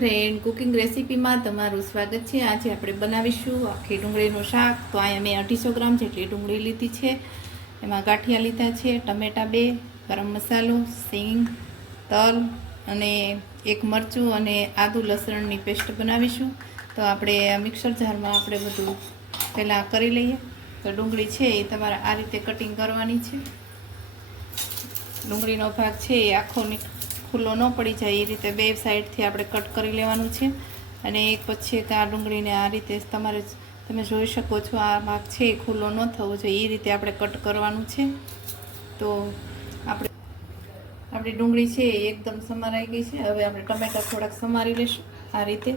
Friend cooking રેસીપીમાં તમારું સ્વાગત છે. આજે આપણે બનાવીશું આખી ડુંગળીનું શાક. તો અહીંયા મેં અઢીસો ગ્રામ જેટલી ડુંગળી લીધી છે. એમાં ગાંઠિયા લીધા છે, ટમેટા બે, ગરમ મસાલો, સિંગ, તલ અને એક મરચું અને આદુ લસણની પેસ્ટ બનાવીશું. તો આપણે મિક્સર જારમાં આપણે બધું પહેલાં કરી લઈએ. તો ડુંગળી છે એ તમારે આ રીતે કટિંગ કરવાની છે. ડુંગળીનો ભાગ છે એ આખો નીક- ખુલ્લો ન પડી જાય એ રીતે બે સાઈડથી આપણે કટ કરી લેવાનું છે અને એક પછી એક આ ડુંગળીને આ રીતે તમારે તમે જોઈ શકો છો આ ભાગ છે એ ખુલ્લો ન થવો જોઈએ, એ રીતે આપણે કટ કરવાનું છે. તો આપણે આપણી ડુંગળી છે એ એકદમ સમારાઈ ગઈ છે. હવે આપણે ટમેટા થોડાક સમારી લઈશું આ રીતે.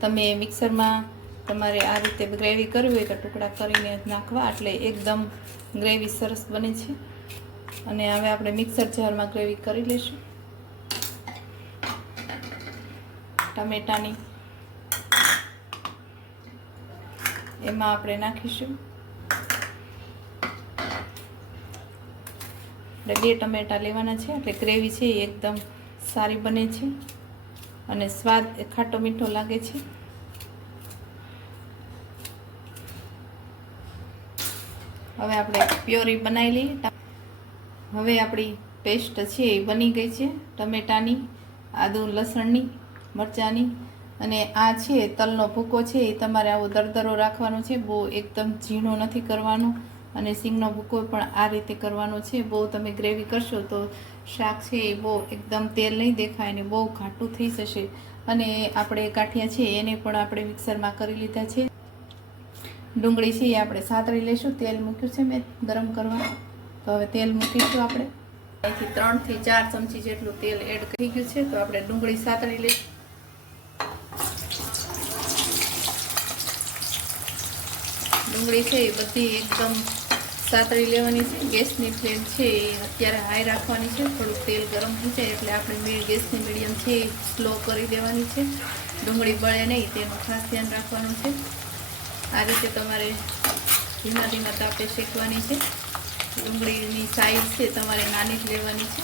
તમે મિક્સરમાં તમારે આ રીતે ગ્રેવી કરવી હોય તો ટુકડા કરીને નાખવા એટલે એકદમ ગ્રેવી સરસ બને છે. અને હવે આપણે મિક્સર જારમાં ગ્રેવી કરી લઈશું ટમેટાની. એમાં આપણે નાખીશું. એટલે બે ટમેટા લેવાના છે, એટલે ગ્રેવી છે એ એકદમ સારી બને છે. અને સ્વાદ ખાટો મીઠો લાગે છે. હવે આપણે પ્યોરી બનાવી લઈએ. હવે આપણી પેસ્ટ છે એ બની ગઈ છે, ટમેટાની, આદુ, લસણની. મરચાંની. અને આ છે, તલનો ભૂકો છે, એ તમારે આવો દરદરો રાખવાનો છે. બહુ એકદમ ઝીણો નથી કરવાનો અને સિંગનો ભૂકો પણ આ રીતે કરવાનો છે. બહુ તમે ગ્રેવી કરશો તો શાક છે એ બહુ એકદમ તેલ નહીં દેખાય ને બહુ ઘાટું થઈ જશે. અને આપણે કાઠિયા છે, એને પણ આપણે મિક્સરમાં કરી લીધા છે. ડુંગળી છે એ આપણે સાતળી લઈશું તેલ મૂક્યું છે મેં ગરમ કરવા તો હવે તેલ મૂકીશું આપણે. અહીંથી ત્રણથી ચાર ચમચી જેટલું તેલ એડ થઈ ગયું છે. તો આપણે ડુંગળી સાતળી લઈશું. ડુંગળી છે એ બધી એકદમ સાતળી લેવાની છે. ગેસની ફ્લેમ છે એ અત્યારે હાઈ રાખવાની છે. થોડું તેલ ગરમ થઈ જાય એટલે આપણે ગેસની મીડિયમ છે એ સ્લો કરી દેવાની છે. ડુંગળી બળે નહીં તેનું ખાસ ધ્યાન રાખવાનું છે. આ રીતે તમારે ધીમા ધીમા તાપે શેકવાની છે. ડુંગળીની સાઈઝ છે તમારે નાની જ લેવાની છે.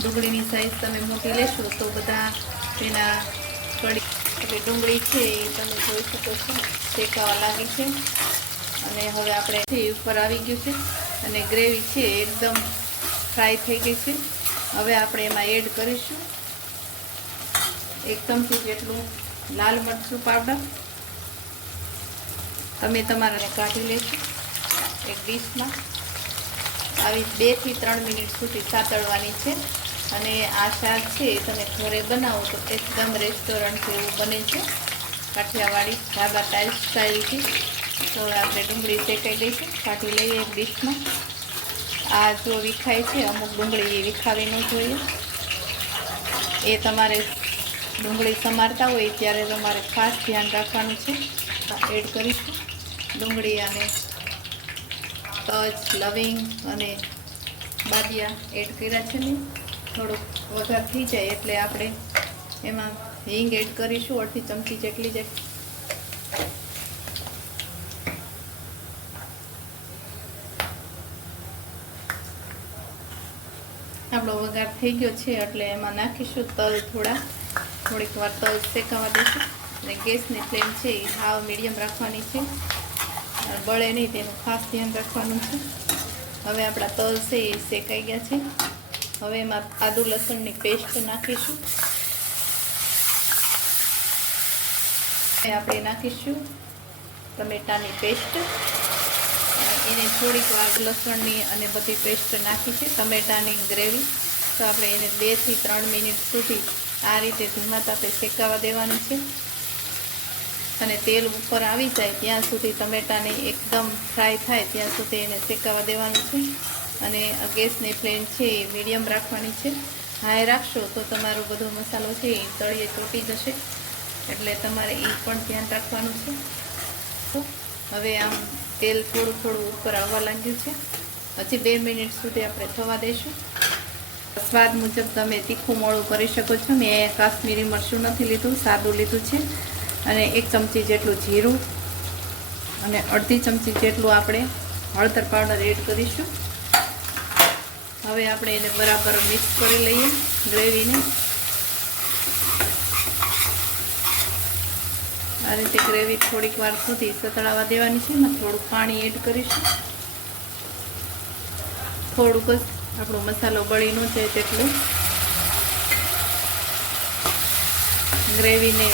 ડુંગળીની સાઈઝ તમે મોટી લેશો તો બધા તેના કડી એટલે ડુંગળી છે એ તમે જોઈ શકો છો. શેકાવા લાગી છે. અને હવે આપણે ઉપર આવી ગયું છે. અને ગ્રેવી છે એકદમ ફ્રાય થઈ ગઈ છે. હવે આપણે એમાં એડ કરીશું. એક ચમચી જેટલું લાલ મરચું પાવડર. તમે તમારાને કાઢી લેશો એક ડીશમાં. આવી બેથી ત્રણ મિનિટ સુધી સાતળવાની છે. અને આ શાક છે તમે ઘરે બનાવો તો એકદમ રેસ્ટોરન્ટ જેવું બને છે. કાઠિયાવાડી ઢાબા ટાઈલ સ્ટાઇલથી તો આપણે ડુંગળી શેકાઈ ગઈ કાઢી લઈએ એક ડીશમાં. આ જો વિખાય છે, અમુક ડુંગળી એ વિખાવી ન જોઈએ. એ તમારે ડુંગળી સમારતા હોય ત્યારે તમારે ખાસ ધ્યાન રાખવાનું છે. એડ કરીશું. ડુંગળી અને તજ લવિંગ અને બાદિયા એડ કર્યા છે ને, થોડુંક વઘાર થઈ જાય એટલે આપણે એમાં હિંગ એડ કરીશું, અડધી ચમચી જેટલી જ આપણો વઘાર થઈ ગયો છે એટલે એમાં નાખીશું તલ થોડા. થોડીક વાર તલ શેકાવા દઈશું અને ગેસની ફ્લેમ છે એ હાવ મીડિયમ રાખવાની છે. બળે નહીં તેનું ખાસ ધ્યાન રાખવાનું છે. હવે આપણા તલ છે એ શેકાઈ ગયા છે. હવે એમાં આદુ લસણની પેસ્ટ નાખીશું. આપણે નાખીશું ટમેટાની પેસ્ટ. એને થોડીક વાર લસણની અને બધી પેસ્ટ નાખી છે, ટમેટાની ગ્રેવી. તો આપણે એને બેથી ત્રણ મિનિટ સુધી આ રીતે ધીમા તાપે શેકાવા દેવાની છે. અને તેલ ઉપર આવી જાય ત્યાં સુધી ટમેટાને એકદમ ફ્રાય થાય ત્યાં સુધી એને શેકાવા દેવાનું છે. અને ગેસની ફ્લેમ છે એ મીડિયમ રાખવાની છે. હાઈ રાખશો તો તમારો બધો મસાલો છે એ તળિયે ચોટી જશે. એટલે તમારે એ પણ ધ્યાન રાખવાનું છે. તો હવે આમ તેલ થોડું થોડું ઉપર આવવા લાગ્યું છે. હજી બે મિનિટ સુધી આપણે થવા દઈશું. સ્વાદ મુજબ તમે તીખું મોળું કરી શકો છો. મેં કાશ્મીરી મરચું નથી લીધું, સાદું લીધું છે. અને એક ચમચી જેટલું જીરું અને અડધી ચમચી જેટલું આપણે હળદર પાવડર એડ કરીશું. હવે આપણે એને બરાબર મિક્સ કરી લઈએ ગ્રેવીને. આ રીતે ગ્રેવી થોડીક વાર સુધી સતળાવા દેવાની છે. એમાં થોડુંક પાણી એડ કરીશું. થોડુંક જ આપણો મસાલો બળી ન જાય તેટલું ગ્રેવીને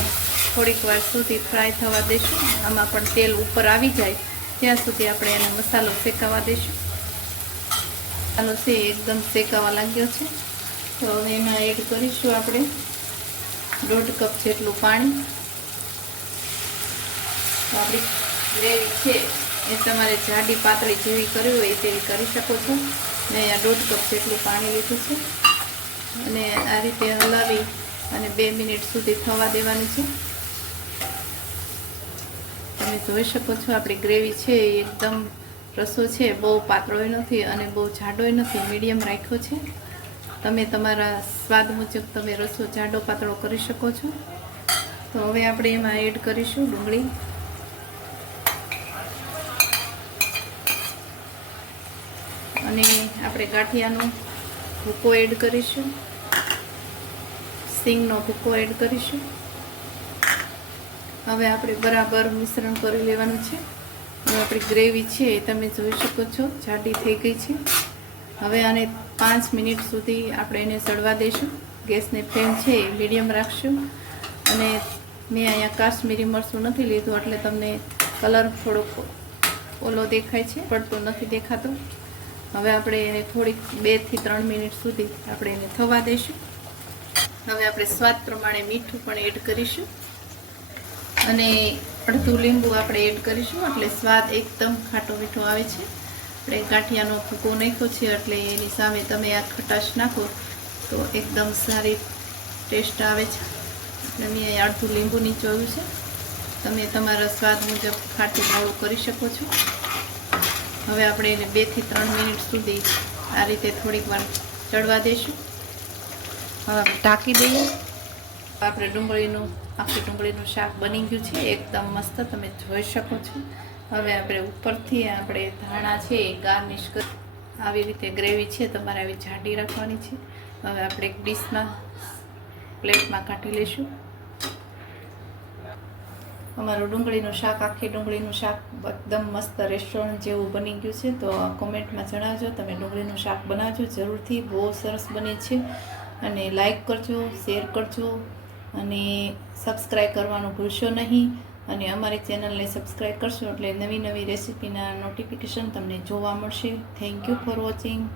થોડીક વાર સુધી ફ્રાય થવા દઈશું આમાં પણ તેલ ઉપર આવી જાય. ત્યાં સુધી આપણે એનો મસાલો શેકાવા દઈશું મસાલો છે એકદમ શેકાવા લાગ્યો છે. તો એમાં એડ કરીશું આપણે. દોઢ કપ જેટલું પાણી. તો આપણી ગ્રેવી છે એ તમારે જાડી પાતળી જેવી કરવી હોય તેવી કરી શકો છો. મેં અહીંયા દોઢ કપ જેટલું પાણી લીધું છે. અને આ રીતે હલાવી અને બે મિનિટ સુધી થવા દેવાની છે. તમે જોઈ શકો છો આપણી ગ્રેવી છે એ એકદમ રસો છે, બહુ પાતળોય નથી અને બહુ જાડોય નથી, મીડિયમ રાખ્યો છે. તમે તમારા સ્વાદ મુજબ તમે રસો જાડો પાતળો કરી શકો છો. તો હવે આપણે એમાં એડ કરીશું ડુંગળી. અને આપણે ગાંઠિયાનો ભૂકો એડ કરીશું. સિંગનો ભૂકો એડ કરીશું. હવે આપણે બરાબર મિશ્રણ કરી લેવાનું છે. હવે આપણી ગ્રેવી છે એ તમે જોઈ શકો છો, જાડી થઈ ગઈ છે. હવે આને પાંચ મિનિટ સુધી આપણે એને સળવા દઈશું. ગેસની ફ્લેમ છે એ મીડિયમ રાખશું. અને મેં અહીંયા કાશ્મીરી મરચું નથી લીધું, એટલે તમને કલર થોડોક ઓલો દેખાય છે, પડતો નથી દેખાતો. હવે આપણે એને થોડીક બેથી ત્રણ મિનિટ સુધી આપણે એને થવા દઈશું. હવે આપણે સ્વાદ પ્રમાણે મીઠું પણ એડ કરીશું. અને અડધું લીંબુ આપણે એડ કરીશું, એટલે સ્વાદ એકદમ ખાટો મીઠો આવે છે. આપણે ગાંઠિયાનો ભૂકો નાખ્યો છે, એટલે એની સામે તમે આ ખટાશ નાખો તો એકદમ સારી ટેસ્ટ આવે છે. એટલે મેં અડધું લીંબુ નીચોયું છે. તમે તમારા સ્વાદ મુજબ ખાટું મોડું કરી શકો છો. હવે આપણે એને બેથી ત્રણ મિનિટ સુધી આ રીતે થોડીક વાર ચડવા દઈશું. હવે ઢાંકી દઈએ. આપણે ડુંગળીનું, આખી ડુંગળીનું શાક બની ગયું છે. એકદમ મસ્ત તમે જોઈ શકો છો. હવે આપણે ઉપરથી આપણે ધાણા છે એ ગાર્નિશ કરી આવી રીતે ગ્રેવી છે. તમારે આવી જાડી રાખવાની છે. હવે આપણે એક ડીશમાં, પ્લેટમાં કાઢી લઈશું. અમારું ડુંગળીનું શાક, આખી ડુંગળીનું શાક એકદમ મસ્ત રેસ્ટોરન્ટ જેવું બની ગયું છે. તો કોમેન્ટમાં જણાવજો. તમે ડુંગળીનું શાક બનાવજો. જરૂરથી બહુ સરસ બને છે. અને લાઈક કરજો શેર કરજો. અને સબસ્ક્રાઈબ કરવાનું ભૂલશો નહીં. અને અમારી ચેનલને સબસ્ક્રાઈબ કરશો એટલે નવી નવી રેસિપીના નોટિફિકેશન તમને જોવા મળશે. Thank you for watching